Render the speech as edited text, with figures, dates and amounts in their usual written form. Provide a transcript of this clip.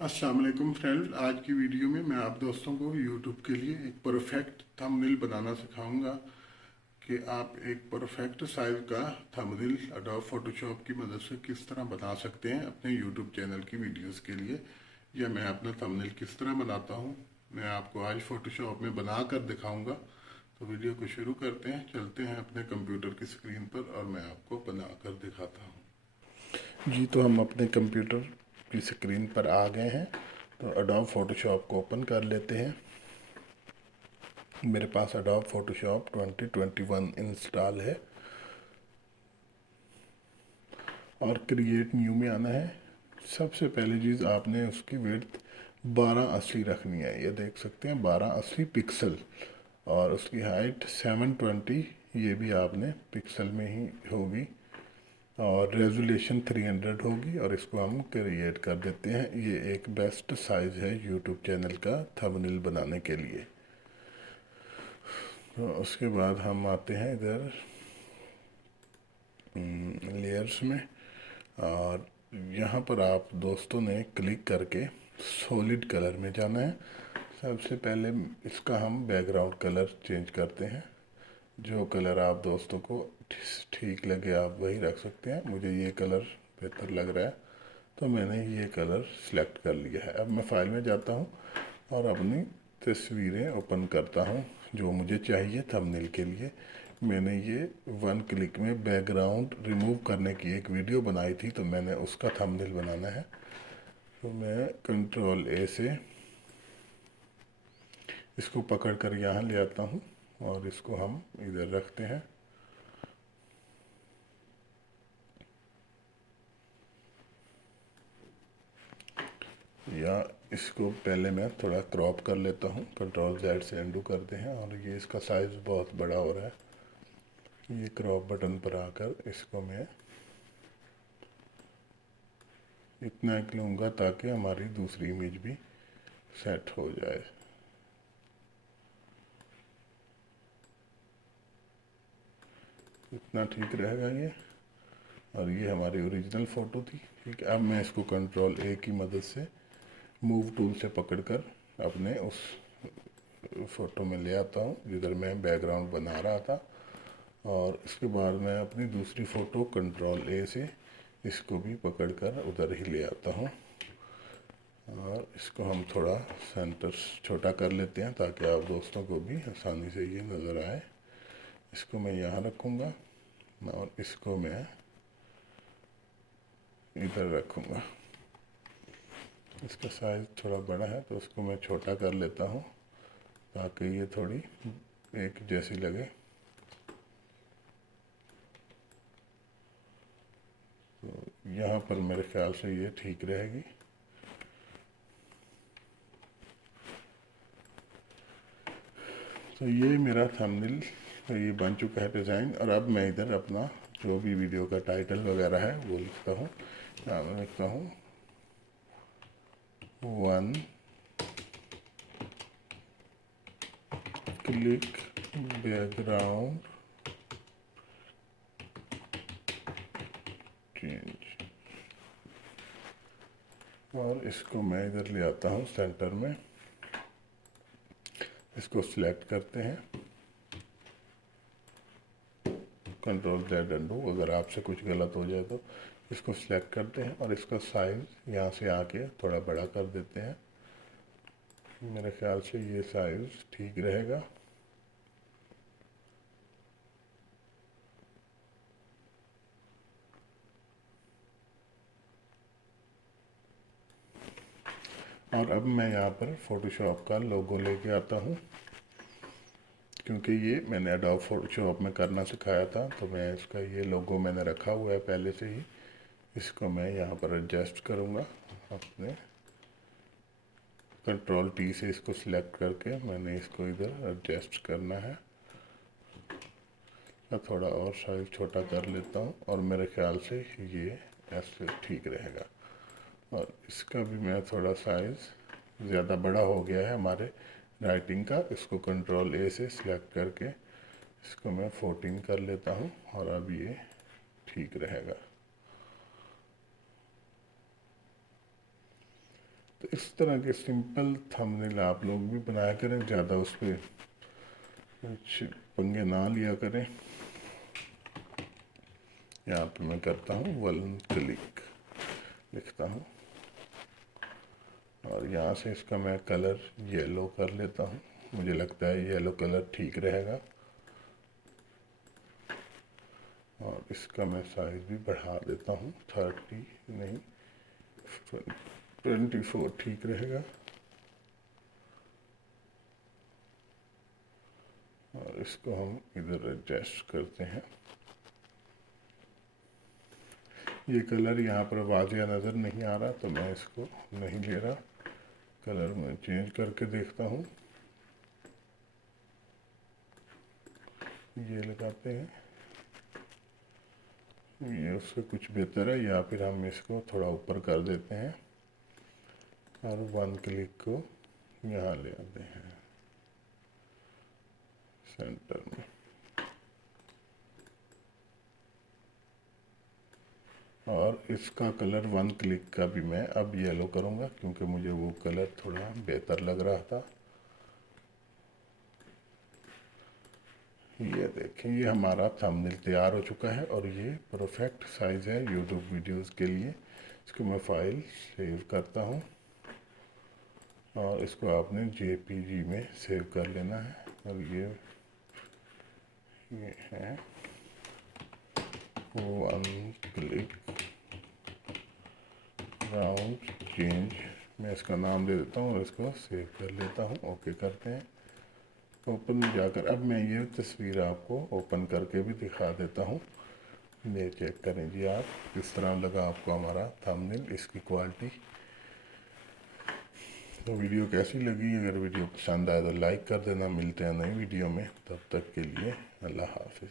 अस्सलाम वालेकुम फ्रेंड्स। आज की वीडियो में मैं आप दोस्तों को YouTube के लिए एक परफेक्ट थंबनेल बनाना सिखाऊंगा कि आप एक परफेक्ट साइज का थंबनेल Adobe फोटोशॉप की मदद से किस तरह बना सकते हैं अपने YouTube चैनल की वीडियोस के लिए, या मैं अपना थंबनेल किस तरह बनाता हूं, मैं आपको आज फोटोशॉप में बना कर दिखाऊंगा। तो वीडियो को शुरू करते हैं, चलते हैं अपने कंप्यूटर की स्क्रीन पर और मैं आपको बना कर दिखाता हूँ। जी, तो हम अपने कंप्यूटर की स्क्रीन पर आ गए हैं। तो Adobe फोटोशॉप को ओपन कर लेते हैं। मेरे पास Adobe फोटोशॉप 2021 इंस्टॉल है और क्रिएट न्यू में आना है। सबसे पहली चीज़, आपने उसकी विड्थ 1280 रखनी है। ये देख सकते हैं 1280 पिक्सल, और उसकी हाइट 720, ये भी आपने पिक्सल में ही होगी, और रेजोल्यूशन 300 होगी। और इसको हम क्रिएट कर देते हैं। ये एक बेस्ट साइज है यूट्यूब चैनल का थंबनेल बनाने के लिए। तो उसके बाद हम आते हैं इधर लेयर्स में, और यहाँ पर आप दोस्तों ने क्लिक करके सॉलिड कलर में जाना है। सबसे पहले इसका हम बैकग्राउंड कलर चेंज करते हैं। जो कलर आप दोस्तों को ठीक लगे आप वही रख सकते हैं। मुझे ये कलर बेहतर लग रहा है तो मैंने ये कलर सेलेक्ट कर लिया है। अब मैं फाइल में जाता हूँ और अपनी तस्वीरें ओपन करता हूँ जो मुझे चाहिए थंबनेल के लिए। मैंने ये 1 क्लिक में बैकग्राउंड रिमूव करने की एक वीडियो बनाई थी, तो मैंने उसका थंबनेल बनाना है। तो मैं कंट्रोल ए से इसको पकड़ कर यहाँ ले आता हूँ और इसको हम इधर रखते हैं। या इसको पहले मैं थोड़ा क्रॉप कर लेता हूँ, कंट्रोल Z से अंडू करते हैं, और ये इसका साइज़ बहुत बड़ा हो रहा है। ये क्रॉप बटन पर आकर इसको मैं इतना एक लूँगा ताकि हमारी दूसरी इमेज भी सेट हो जाए। इतना ठीक रहेगा ये। और ये हमारी ओरिजिनल फ़ोटो थी। ठीक है, अब मैं इसको कंट्रोल A की मदद से मूव टूल से पकड़कर अपने उस फ़ोटो में ले आता हूँ जिधर मैं बैकग्राउंड बना रहा था। और इसके बाद मैं अपनी दूसरी फ़ोटो कंट्रोल A से इसको भी पकड़कर उधर ही ले आता हूँ, और इसको हम थोड़ा सेंटर छोटा कर लेते हैं ताकि आप दोस्तों को भी आसानी से ये नज़र आए। इसको मैं यहाँ रखूँगा और इसको मैं इधर रखूँगा। इसका साइज़ थोड़ा बड़ा है तो उसको मैं छोटा कर लेता हूँ ताकि ये थोड़ी एक जैसी लगे। तो यहाँ पर मेरे ख्याल से ये ठीक रहेगी। तो ये मेरा थंबनेल ये बन चुका है डिज़ाइन। और अब मैं इधर अपना जो भी वीडियो का टाइटल वगैरह है वो लिखता हूँ। यहाँ मैं लिखता हूँ 1 क्लिक बैकग्राउंड चेंज, और इसको मैं इधर ले आता हूँ सेंटर में। इसको सिलेक्ट करते हैं, कंट्रोल Z अंडू। अगर आपसे कुछ गलत हो जाए तो इसको सिलेक्ट करते हैं और इसका साइज़ यहाँ से आके थोड़ा बड़ा कर देते हैं। मेरे ख्याल से ये साइज़ ठीक रहेगा। और अब मैं यहाँ पर फोटोशॉप का लोगो लेके आता हूँ, क्योंकि ये मैंने Adobe फोटोशॉप में करना सिखाया था तो मैं इसका ये लोगो मैंने रखा हुआ है पहले से ही। इसको मैं यहाँ पर एडजस्ट करूँगा। अपने कंट्रोल T से इसको सिलेक्ट करके मैंने इसको इधर एडजस्ट करना है। मैं थोड़ा और साइज़ छोटा कर लेता हूँ और मेरे ख्याल से ये ऐसे ठीक रहेगा। और इसका भी मैं थोड़ा साइज़ ज़्यादा बड़ा हो गया है हमारे राइटिंग का। इसको कंट्रोल A से सिलेक्ट करके इसको मैं 14 कर लेता हूँ, और अब ये ठीक रहेगा। तो इस तरह के सिंपल थंबनेल आप लोग भी बनाया करें, ज़्यादा उस पर कुछ पंगे ना लिया करें। यहाँ पे मैं करता हूँ 1 क्लिक, लिखता हूँ और यहाँ से इसका मैं कलर येलो कर लेता हूँ। मुझे लगता है येलो कलर ठीक रहेगा। और इसका मैं साइज भी बढ़ा देता हूँ, 30 नहीं 24 ठीक रहेगा। और इसको हम इधर एडजस्ट करते हैं। ये कलर यहाँ पर वाज़िया नज़र नहीं आ रहा तो मैं इसको नहीं ले रहा, कलर मैं चेंज करके देखता हूँ। ये लगाते हैं, ये उससे कुछ बेहतर है, या फिर हम इसको थोड़ा ऊपर कर देते हैं और 1 क्लिक को यहाँ ले आते हैं सेंटर में। और इसका कलर 1 क्लिक का भी मैं अब येलो करूँगा, क्योंकि मुझे वो कलर थोड़ा बेहतर लग रहा था। ये देखें, ये हमारा थंबनेल तैयार हो चुका है और ये परफेक्ट साइज़ है यूट्यूब वीडियोस के लिए। इसको मैं फाइल सेव करता हूँ और इसको आपने जेपीजी में सेव कर लेना है। और ये है 1 क्लिक राउंड चेंज, मैं इसका नाम दे देता हूँ और इसको सेव कर लेता हूँ। ओके करते हैं। ओपन में जाकर अब मैं ये तस्वीर आपको ओपन करके भी दिखा देता हूँ। ये चेक करें जी आप, किस तरह लगा आपको हमारा थंबनेल, इसकी क्वालिटी। तो वीडियो कैसी लगी? अगर वीडियो पसंद आए तो लाइक कर देना। मिलते हैं नई वीडियो में, तब तक के लिए अल्लाह हाफिज़।